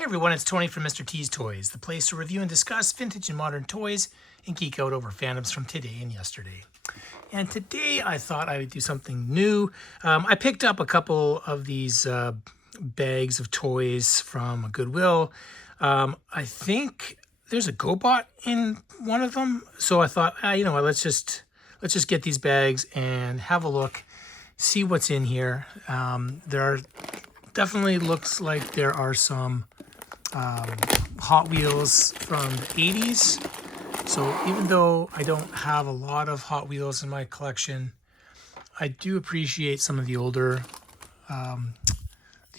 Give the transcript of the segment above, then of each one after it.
Hey everyone, it's Tony from Mr. T's Toys, the place to review and discuss vintage and modern toys and geek out over fandoms from today and yesterday. And today I thought I would do something new. I picked up a couple of these bags of toys from Goodwill. I think there's a Gobot in one of them, so I thought, you know what, let's just get these bags and have a look, see what's in here. Definitely looks like there are some Hot Wheels from the 80s. So even though I don't have a lot of Hot Wheels in my collection, I do appreciate some of the older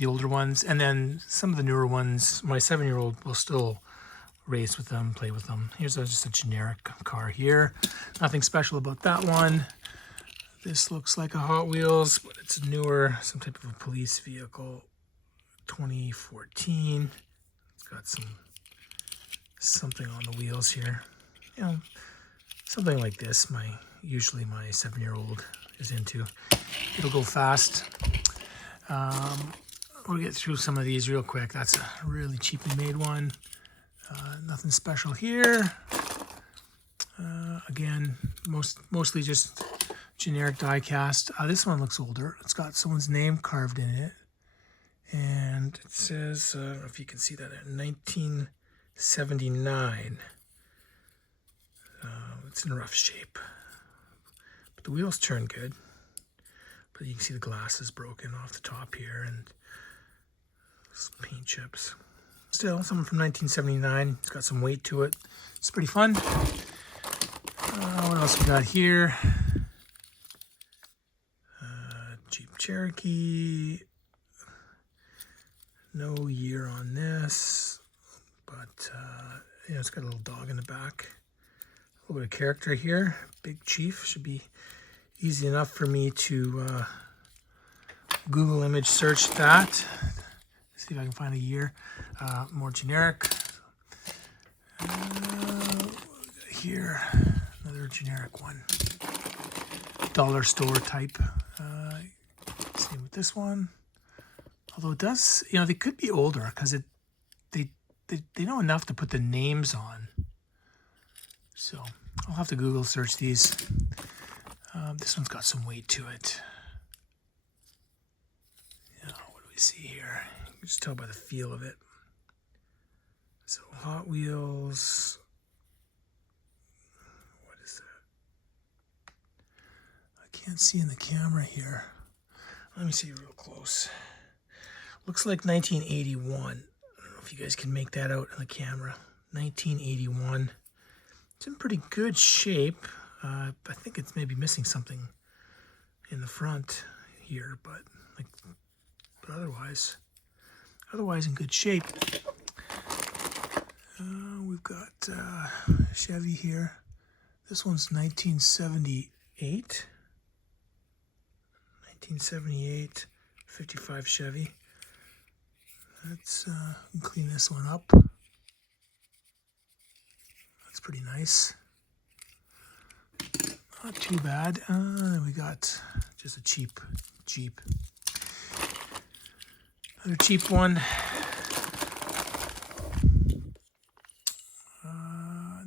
ones, and then some of the newer ones. My 7-year-old will still race with them, play with them. Here's just a generic car here. Nothing special about that one. This looks like a Hot Wheels, but it's newer, some type of a police vehicle, 2014. It's got something on the wheels here. You know, something like this. Usually my 7-year-old is into. It'll go fast. We'll get through some of these real quick. That's a really cheaply made one. Nothing special here. Again, mostly just generic die-cast. This one looks older. It's got someone's name carved in it. And it says, I don't know if you can see that, 1979. It's in rough shape. But the wheels turn good. But you can see the glass is broken off the top here and some paint chips. Still, something from 1979. It's got some weight to it. It's pretty fun. What else we got here? Jeep Cherokee. No year on this, but yeah, it's got a little dog in the back. A little bit of character here. Big Chief should be easy enough for me to Google image search that. See if I can find a year. More generic. Here, another generic one. Dollar store type. Same with this one. Although it does, you know, they could be older because they know enough to put the names on. So I'll have to Google search these. This one's got some weight to it. What do we see here? You can just tell by the feel of it. So Hot Wheels. What is that? I can't see in the camera here. Let me see real close. Looks like 1981. I don't know if you guys can make that out on the camera. 1981. It's in pretty good shape. I think it's maybe missing something in the front here, but otherwise in good shape. We've got Chevy here. This one's 1978. 1978 55 Chevy. Let's clean this one up. That's pretty nice. Not too bad. We got just a cheap Jeep. Another cheap one.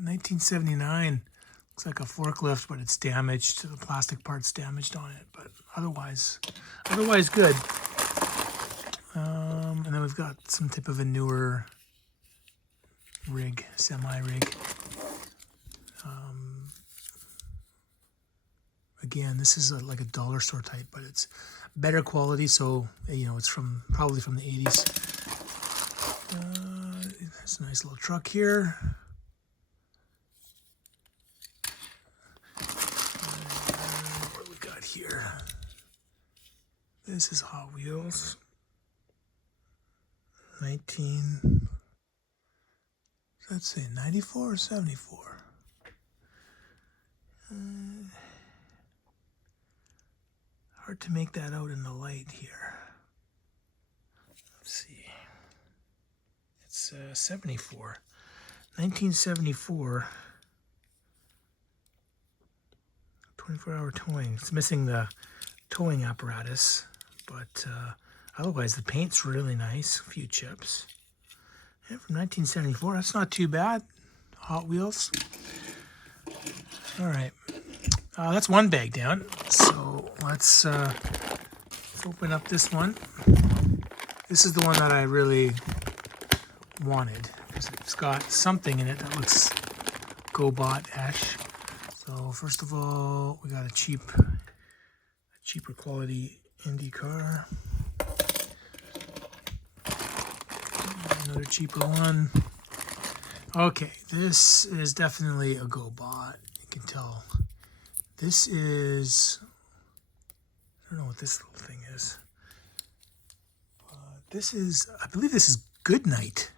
1979. Looks like a forklift, but it's damaged. The plastic part's damaged on it, but otherwise good. And then we've got some type of a newer rig, semi-rig. Again, this is like a dollar store type, but it's better quality, so you know it's probably from the 80s. There's a nice little truck here. What do we got here? This is Hot Wheels. let's say 94 or 74. Hard to make that out in the light here. Let's see. It's 74. 1974. 24-hour towing. It's missing the towing apparatus, but otherwise the paint's really nice. A few chips. Yeah, from 1974. That's not too bad. Hot Wheels. All right. That's one bag down. So let's open up this one. This is the one that I really wanted because it's got something in it that looks Gobot-ish. So first of all, we got a cheaper quality Indy car. Another cheaper one. Okay, this is definitely a Gobot. You can tell. This is, I don't know what this little thing is. This is, I believe this is Good Night.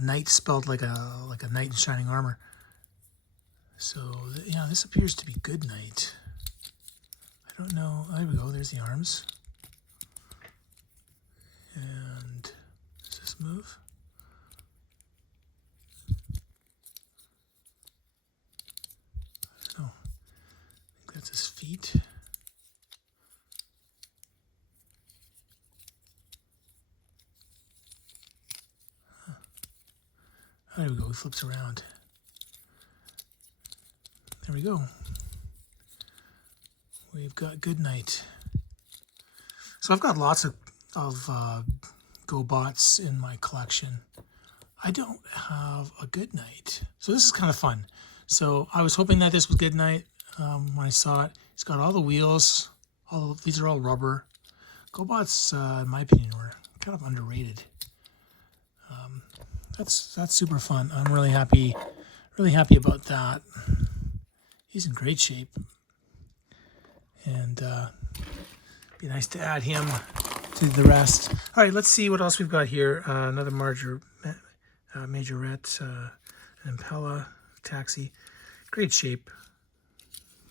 Knight spelled like a knight in shining armor. So yeah, this appears to be Good Night. I don't know. There we go. There's the arms. And does this move? I don't know. I think that's his feet. Huh. Oh, there we go. He flips around. There we go. We've got Good Night. So I've got lots of Gobots in my collection. I don't have a Good Night. So this is kind of fun. So I was hoping that this was Good Night when I saw it. It's got all the wheels. These are all rubber. Gobots, in my opinion, were kind of underrated. That's super fun. I'm really happy about that. He's in great shape. And be nice to add him to the rest. All right, let's see what else we've got here. Another Majorette, Impella, Taxi. Great shape.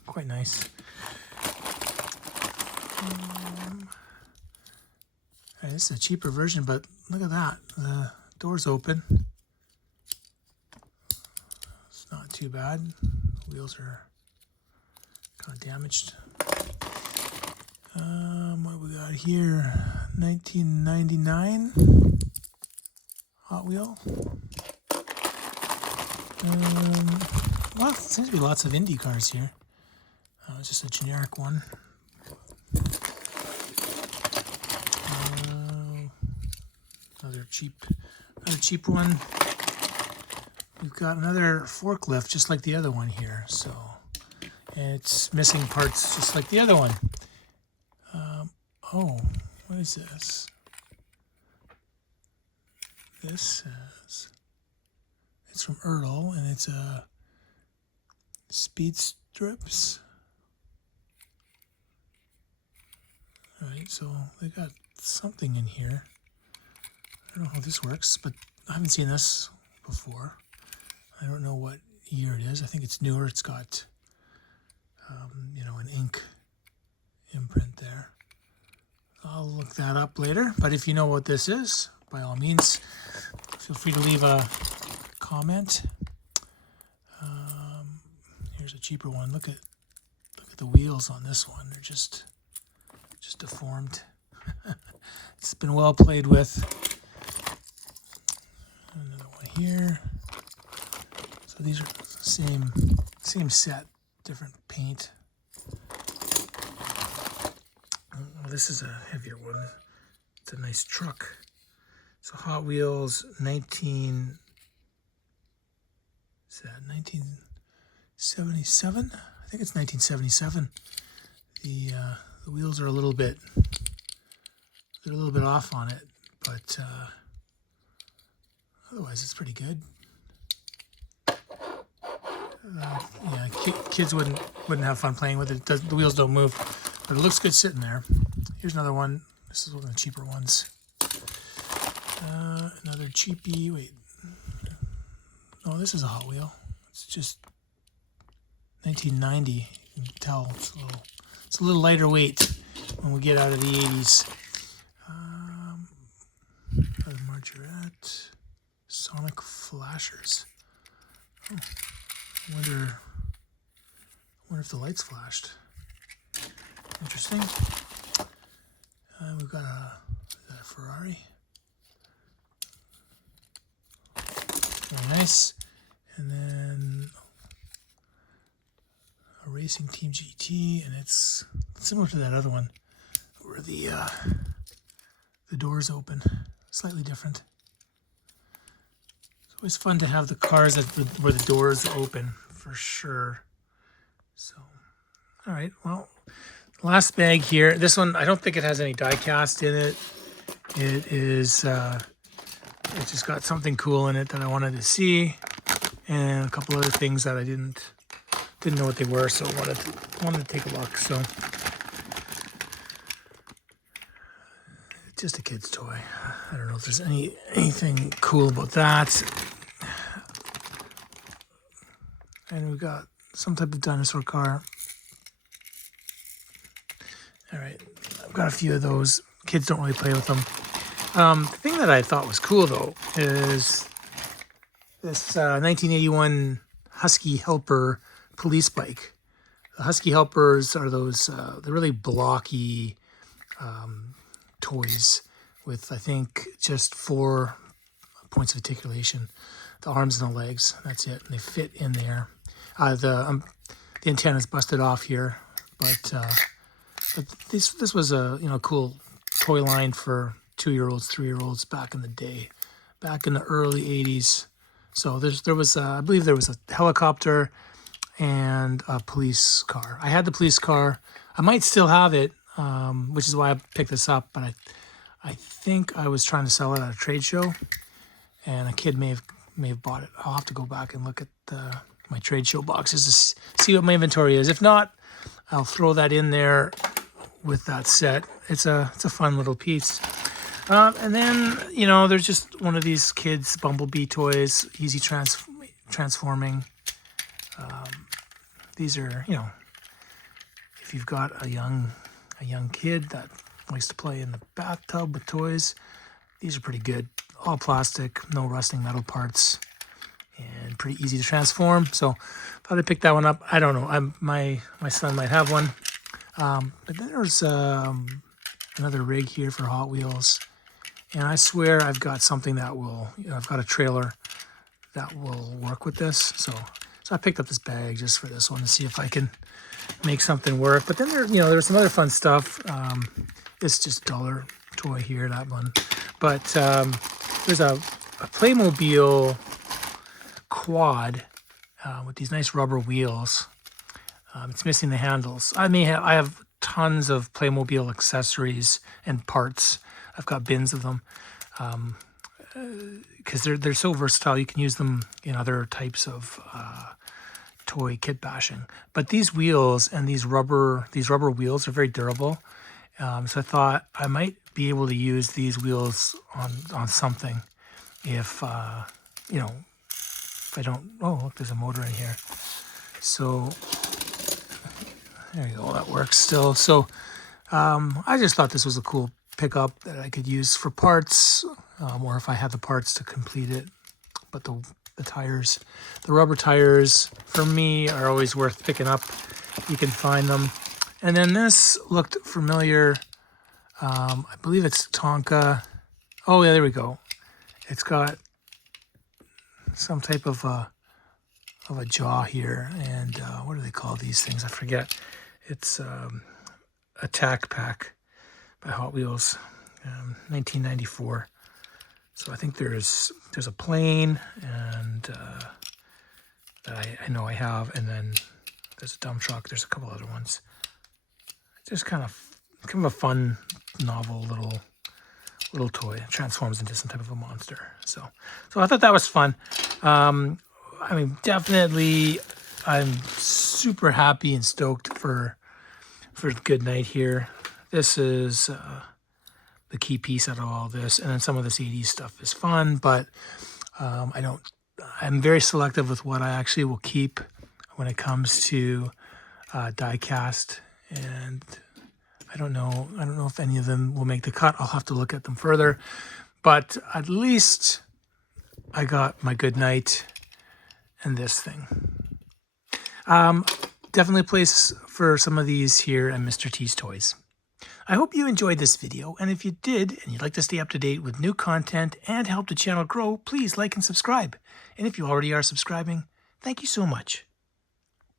Quite nice. All right, this is a cheaper version, but look at that. The door's open. It's not too bad. Wheels are kind of damaged. What we got here? 1999 Hot Wheel. Well, seems to be lots of Indy cars here. It's just a generic one. Another cheap one. We've got another forklift, just like the other one here. So, and it's missing parts, just like the other one. Oh, what is this? This says it's from Ertl, and it's a speed strips. All right, so they got something in here. I don't know how this works, but I haven't seen this before. I don't know what year it is. I think it's newer. It's got, an ink imprint there. I'll look that up later. But if you know what this is, by all means, feel free to leave a comment. Here's a cheaper one. Look at the wheels on this one. They're just deformed. It's been well played with. Another one here. So these are the same set, different paint. Oh, this is a heavier one. It's a nice truck. So Hot Wheels 1977? I think it's 1977. The wheels are a little bit off on it, but otherwise it's pretty good. Yeah, kids wouldn't have fun playing with it. The wheels don't move, but it looks good sitting there. Here's another one. This is one of the cheaper ones. Another cheapie. Wait. Oh, this is a Hot Wheel. It's just 1990. You can tell it's a little lighter weight when we get out of the 80s. Another Margarette. Sonic Flashers. Oh, I wonder if the lights flashed. Interesting. We've got a Ferrari. nice. And then a Racing Team GT, and it's similar to that other one where the doors open, slightly different. It's always fun to have the cars where the doors open, for sure. So, all right, well, last bag here. This one, I don't think it has any die cast in it. It is, it just got something cool in it that I wanted to see, and a couple other things that I didn't know what they were, so wanted to take a look. So, just a kid's toy. I don't know if there's anything cool about that. And we've got some type of dinosaur car. All right, I've got a few of those. Kids don't really play with them. The thing that I thought was cool, though, is this 1981 Husky Helper police bike. The Husky Helpers are those, they're really blocky toys with, I think, just 4 points of articulation. The arms and the legs, that's it. And they fit in there. The antenna's busted off here, but this was a cool toy line for 2-year-olds, 3-year-olds back in the day, back in the early 80s. So there was I believe there was a helicopter and a police car. I had the police car. I might still have it, which is why I picked this up. But I think I was trying to sell it at a trade show, and a kid may have bought it. I'll have to go back and look at my trade show boxes to see what my inventory is. If not, I'll throw that in there with that set. It's a fun little piece. And then, there's just one of these kids' Bumblebee toys, easy transforming. These are, if you've got a young kid that likes to play in the bathtub with toys, these are pretty good. All plastic, no rusting metal parts, and pretty easy to transform. So thought I'd pick that one up. I don't know. My son might have one. But then there's another rig here for Hot Wheels. And I swear I've got something that will, I've got a trailer that will work with this. So I picked up this bag just for this one to see if I can make something work. But then there's some other fun stuff. It's just dollar toy here, that one. But there's a Playmobil quad with these nice rubber wheels. It's missing the handles. I have tons of Playmobil accessories and parts. I've got bins of them because they're so versatile. You can use them in other types of toy kit bashing. But these wheels and these rubber wheels are very durable. So I thought I might be able to use these wheels on something if if I don't. Oh, look, there's a motor in here. So there you go. That works still. So I just thought this was a cool pickup that I could use for parts, or if I had the parts to complete it. But the tires, the rubber tires, for me are always worth picking up. You can find them. And then this looked familiar. I believe it's Tonka. Oh yeah, there we go. It's got some type of a jaw here, and what do they call these things? I forget. It's Attack Pack by Hot Wheels, 1994. So I think there's a plane, and that I know I have, and then there's a dump truck. There's a couple other ones. Just kind of a fun, novel little toy. It transforms into some type of a monster. So I thought that was fun. Definitely, I'm super happy and stoked for Good Night here. This is the key piece out of all this, and then some of this 80s stuff is fun, but I'm very selective with what I actually will keep when it comes to diecast, and I don't know if any of them will make the cut. I'll have to look at them further, but at least I got my Good Night and this thing. Definitely a place for some of these here at Mr. T's Toys. I hope you enjoyed this video, and if you did, and you'd like to stay up to date with new content and help the channel grow, please like and subscribe. And if you already are subscribing, thank you so much.